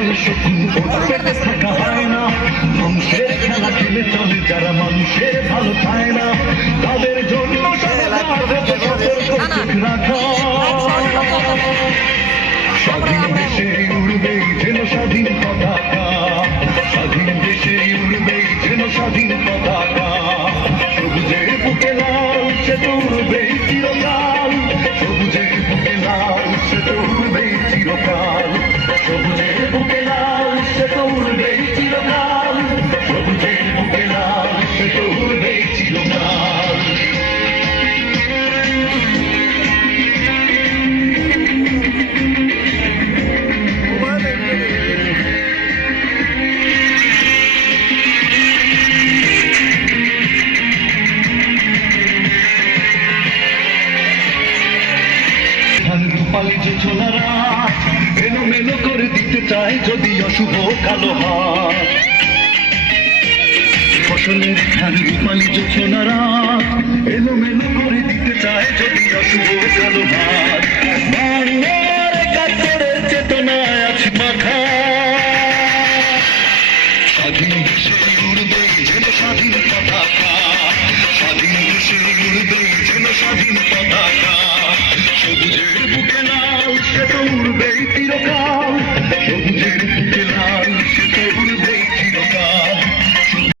বিশাল শত্রু ওরা পেটে থাকা হয় না। ধ্বংসের খেলা খেলে চলে যারা মানুষের ভালো চায় না, তাদের জন্য রাখা। স্বাধীন দেশে উড়বেই যেন স্বাধীন পতাকা, স্বাধীন দেশে উড়বেই যেন স্বাধীন পতাকা। সবুজের বুকে লাল সে তো উড়বেই চিরকাল, সবুজের বুকে লাল সে তো উড়বেই চিরকাল, সবুজের বুকে লাল সে তো উড়বেই চিরকাল, সবুজের বুকে লাল সে তো উড়বেই চিরকাল। রূপালী যোজনারা এলোমেলো করে দিতে চায় যদি অশুভ কালো হাত, ফসলের ধান রূপালী যোজনারা এলোমেলো করে দিতে চায় যদি অশুভ কালো হাত। বাংলার কাতরের চেতনায় আছি মাখা, স্বাধীন দেশে উড়বেই যেন স্বাধীন পতাকা, স্বাধীন দেশে উড়বেই যেন স্বাধীন পতাকা। সবুজের বুকে লাল সে তো উড়বেই চিরকাল,